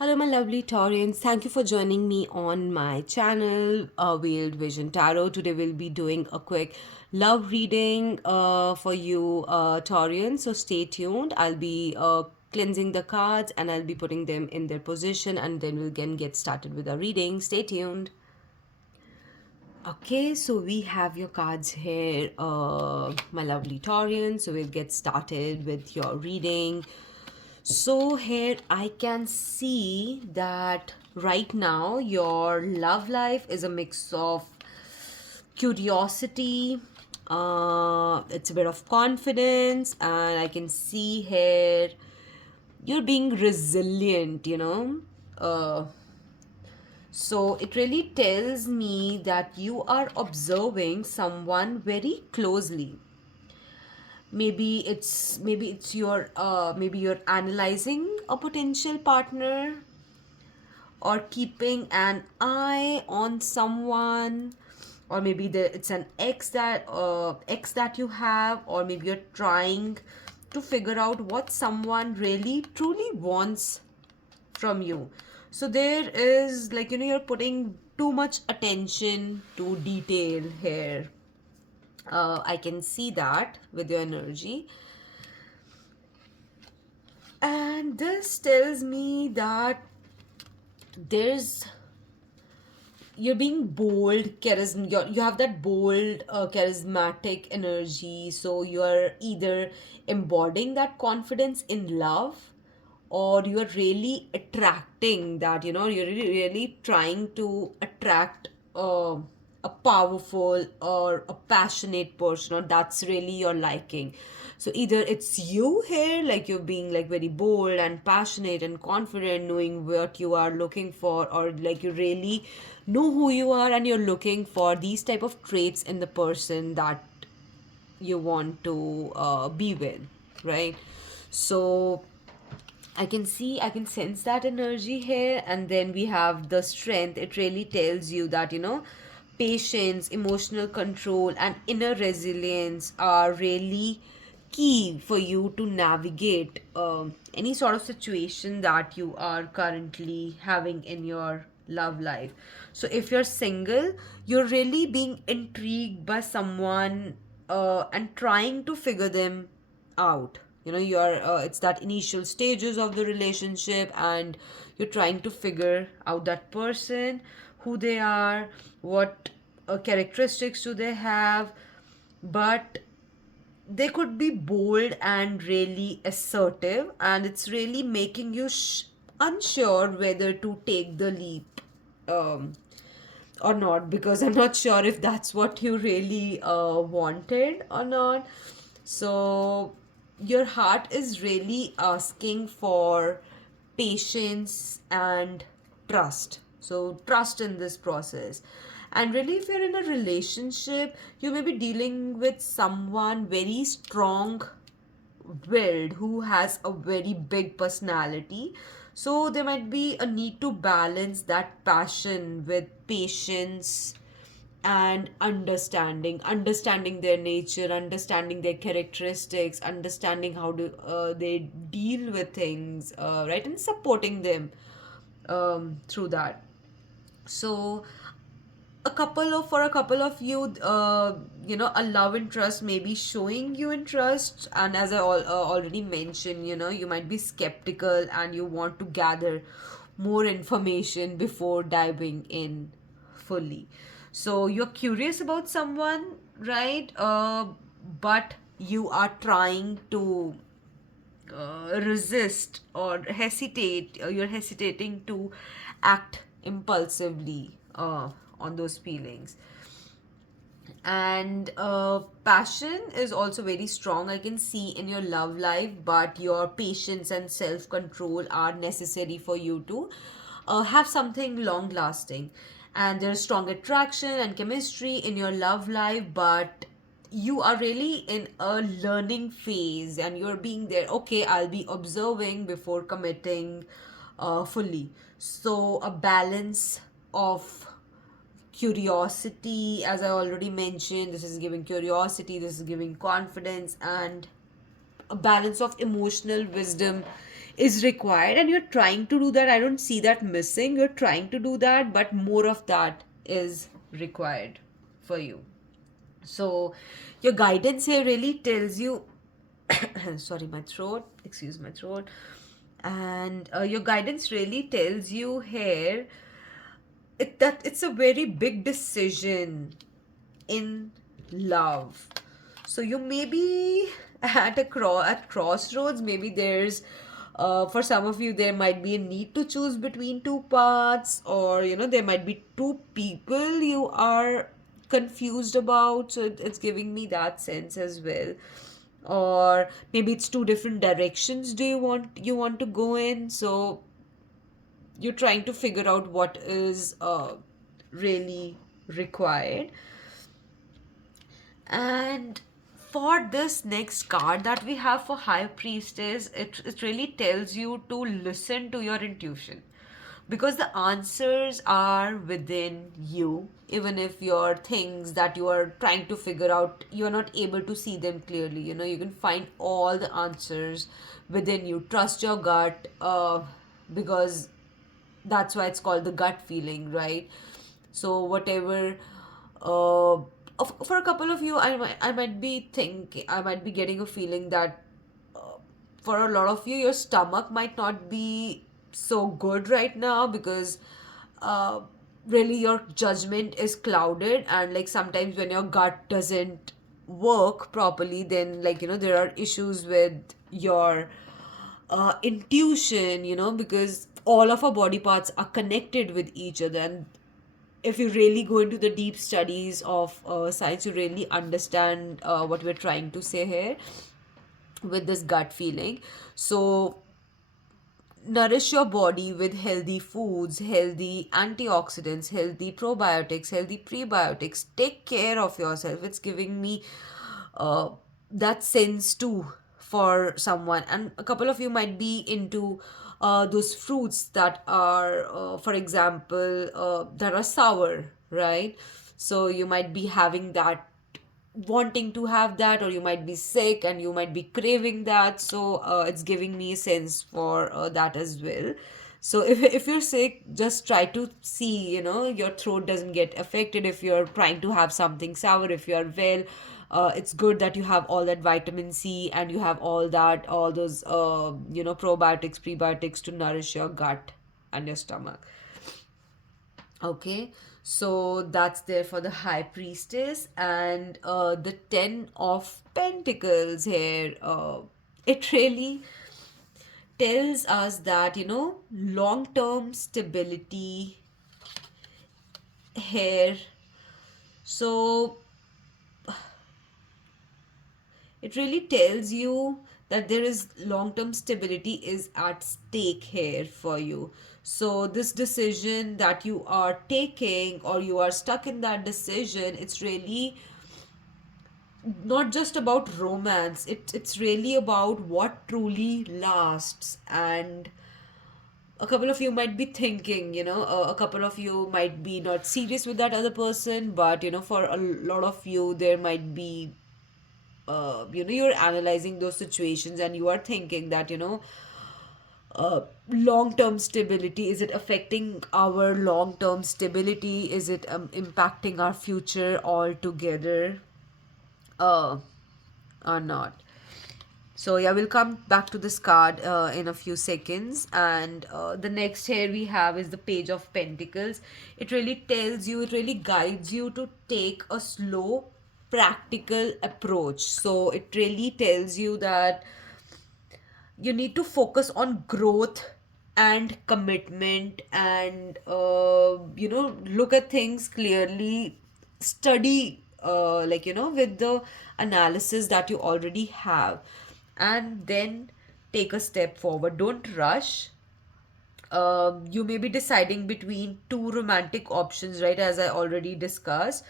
Hello, my lovely Taurians. Thank you for joining me on my channel, Veiled Vision Tarot. Today, we'll be doing a quick love reading for you, Taurians. So, stay tuned. I'll be cleansing the cards and I'll be putting them in their position, and then we'll again get started with our reading. Stay tuned. Okay, so we have your cards here, my lovely Taurians. So, we'll get started with your reading. So here I can see that right now your love life is a mix of curiosity, it's a bit of confidence, and I can see here you're being resilient. Uh, so it really tells me that you are observing someone very closely. Maybe it's your maybe you're analyzing a potential partner or keeping an eye on someone, or maybe it's an ex that you have, or maybe you're trying to figure out what someone really truly wants from you. So there is, like, you're putting too much attention to detail here. I can see that with your energy, and this tells me that there's you're being bold, you have that bold, charismatic energy. So you're either embodying that confidence in love, or you're really attracting that, you're really trying to attract a powerful or a passionate person, or that's really your liking. So either it's you here, like you're being like very bold and passionate and confident, knowing what you are looking for, or like you really know who you are and you're looking for these type of traits in the person that you want to be with, right? So I can sense that energy here. And then we have the strength. It really tells you that, patience, emotional control, and inner resilience are really key for you to navigate any sort of situation that you are currently having in your love life. So if you're single, you're really being intrigued by someone and trying to figure them out. You're it's that initial stages of the relationship, and you're trying to figure out that person, who they are, what characteristics do they have. But they could be bold and really assertive, and it's really making you unsure whether to take the leap um, or not, because I'm not sure if that's what you really wanted or not. So your heart is really asking for patience and trust. So trust in this process. And really, if you're in a relationship, you may be dealing with someone very strong willed, who has a very big personality. So there might be a need to balance that passion with patience and understanding their nature, understanding their characteristics, understanding how do they deal with things, right, and supporting them through that. So a couple of you, a love interest may be showing you interest, and as I already mentioned, you might be skeptical and you want to gather more information before diving in fully. So you're curious about someone, right? But you are trying to resist or hesitate, you're hesitating to act impulsively on those feelings. And passion is also very strong, I can see, in your love life, but your patience and self control are necessary for you to have something long lasting. And there's strong attraction and chemistry in your love life, but you are really in a learning phase, and you're being there, okay, I'll be observing before committing fully. So a balance of curiosity, as I already mentioned, this is giving curiosity, this is giving confidence, and a balance of emotional wisdom is required, and you're trying to do that. I don't see that missing. You're trying to do that, but more of that is required for you. So your guidance here really tells you sorry, my throat, excuse my throat. And your guidance really tells you here that it's a very big decision in love. So you may be at at crossroads. Maybe there's for some of you there might be a need to choose between two paths, or there might be two people you are confused about. So it's giving me that sense as well. Or maybe it's two different directions do you want to go in. So you're trying to figure out what is really required. And for this next card that we have for High Priestess, it really tells you to listen to your intuition, because the answers are within you. Even if your things that you are trying to figure out, you're not able to see them clearly, you can find all the answers within you. Trust your gut, because that's why it's called the gut feeling, right? So whatever, for a couple of you, I might be getting a feeling that for a lot of you, your stomach might not be so good right now, because uh, really your judgment is clouded. And like sometimes when your gut doesn't work properly, then there are issues with your intuition, because all of our body parts are connected with each other. And if you really go into the deep studies of science, you really understand what we're trying to say here with this gut feeling. So nourish your body with healthy foods, healthy antioxidants, healthy probiotics, healthy prebiotics. Take care of yourself. It's giving me uh, that sense too for someone. And a couple of you might be into those fruits that are, for example, that are sour, right? So you might be having that, wanting to have that, or you might be sick and you might be craving that. So it's giving me a sense for that as well. So if you're sick, just try to see, your throat doesn't get affected if you're trying to have something sour. If you're well, it's good that you have all that vitamin C, and you have all those probiotics, prebiotics to nourish your gut and your stomach. Okay, so that's there for the High Priestess. And the Ten of Pentacles here. It really tells us that, long term stability here. So it really tells you that there is long term stability is at stake here for you. So this decision that you are taking, or you are stuck in that decision, it's really not just about romance. It's really about what truly lasts. And a couple of you might be thinking, a couple of you might be not serious with that other person, but for a lot of you there might be, you're analyzing those situations, and you are thinking that, long term stability, is it affecting our long term stability? Is it impacting our future altogether, uh, or not? So yeah, we'll come back to this card in a few seconds. And the next here we have is the Page of Pentacles. It really tells you, it really guides you to take a slow, practical approach. So it really tells you that you need to focus on growth and commitment, and look at things clearly. Study, with the analysis that you already have, and then take a step forward. Don't rush. You may be deciding between two romantic options, right, as I already discussed.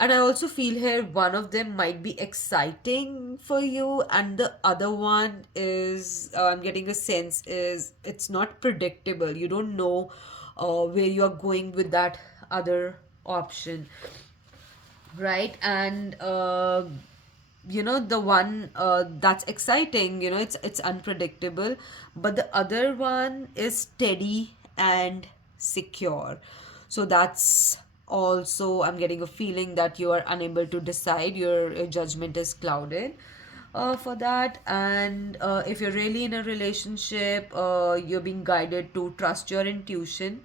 And I also feel here one of them might be exciting for you, and the other one is, I'm getting a sense, is it's not predictable. You don't know where you're going with that other option, right? And the one that's exciting, it's unpredictable, but the other one is steady and secure. So that's also, I'm getting a feeling that you are unable to decide, your judgment is clouded for that. And if you're really in a relationship, you're being guided to trust your intuition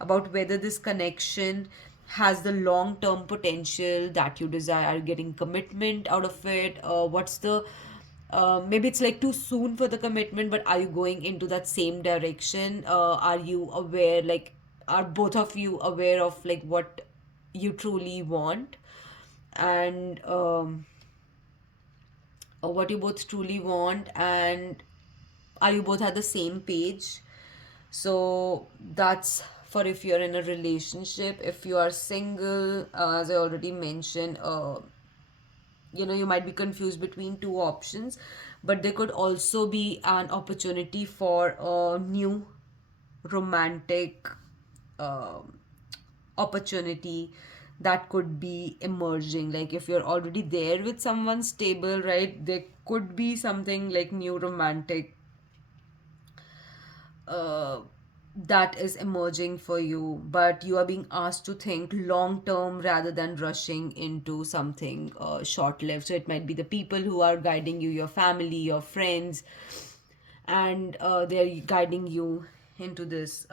about whether this connection has the long term potential that you desire. Are you getting commitment out of it? What's the maybe it's like too soon for the commitment, but are you going into that same direction? Are you aware, like, are both of you aware of like what you truly want? And what you both truly want, and are you both at the same page? So that's for if you're in a relationship. If you are single, as I already mentioned, you might be confused between two options, but there could also be an opportunity for a new romantic um opportunity that could be emerging. Like if you're already there with someone stable, right, there could be something like new romantic uh, that is emerging for you, but you are being asked to think long term rather than rushing into something short lived. So it might be the people who are guiding you, your family, your friends, and they're guiding you into this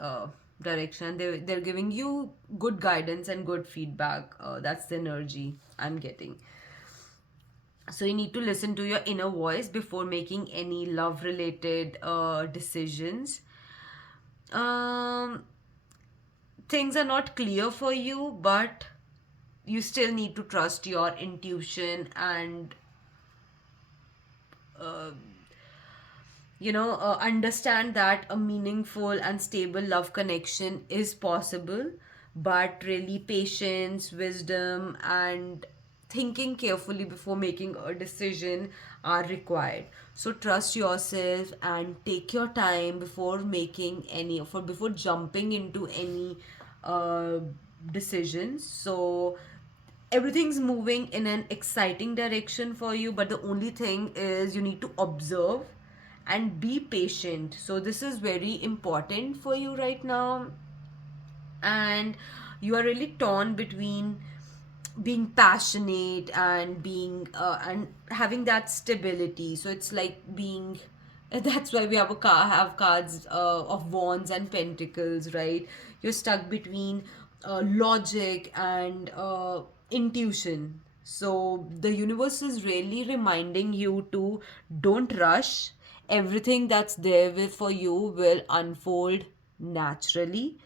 direction. They're giving you good guidance and good feedback. That's the energy I'm getting. So you need to listen to your inner voice before making any love related decisions. um Things are not clear for you, but you still need to trust your intuition and uh, understand that a meaningful and stable love connection is possible, but really patience, wisdom, and thinking carefully before making a decision are required. So trust yourself and take your time before jumping into any uh, decisions. So everything's moving in an exciting direction for you, but the only thing is you need to observe and be patient. So this is very important for you right now, and you are really torn between being passionate and being and having that stability. So it's like being that's why we have cards of wands and pentacles, right? You're stuck between logic and intuition. So the universe is really reminding you to don't rush. Everything that's there for you will unfold naturally.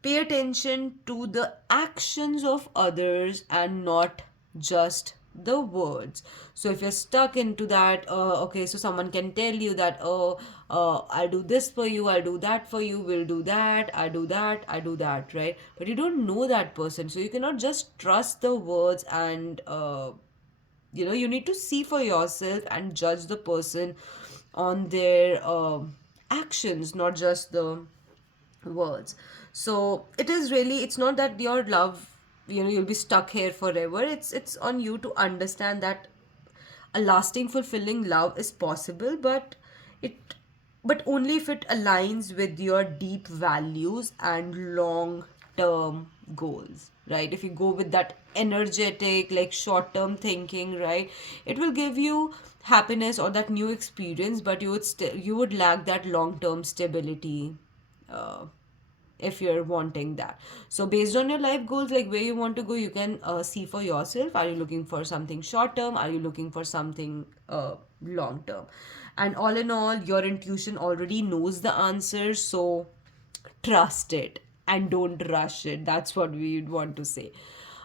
Pay attention to the actions of others and not just the words. So if you're stuck into that, okay, so someone can tell you that, oh, I'll do this for you, I'll do that for you, we'll do that, I do that, right? But you don't know that person, so you cannot just trust the words. And you need to see for yourself and judge the person on their actions, not just the words. So it's not that your love, you'll be stuck here forever. It's on you to understand that a lasting fulfilling love is possible, it but only if it aligns with your deep values and long term goals, right? If you go with that energetic, like short term thinking, right, it will give you happiness or that new experience, but you would lack that long term stability uh, if you're wanting that. So based on your life goals, like where you want to go, you can see for yourself. Are you looking for something short term? Are you looking for something long term? And all in all, your intuition already knows the answer, so trust it and don't rush it. That's what we would want to say.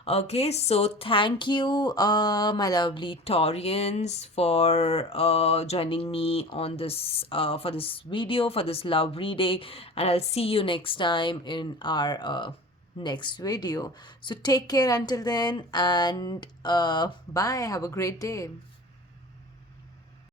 Okay, so thank you, my lovely Taurians, for joining me on this for this video, for this love reading, and I'll see you next time in our next video. So take care until then, and bye. Have a great day.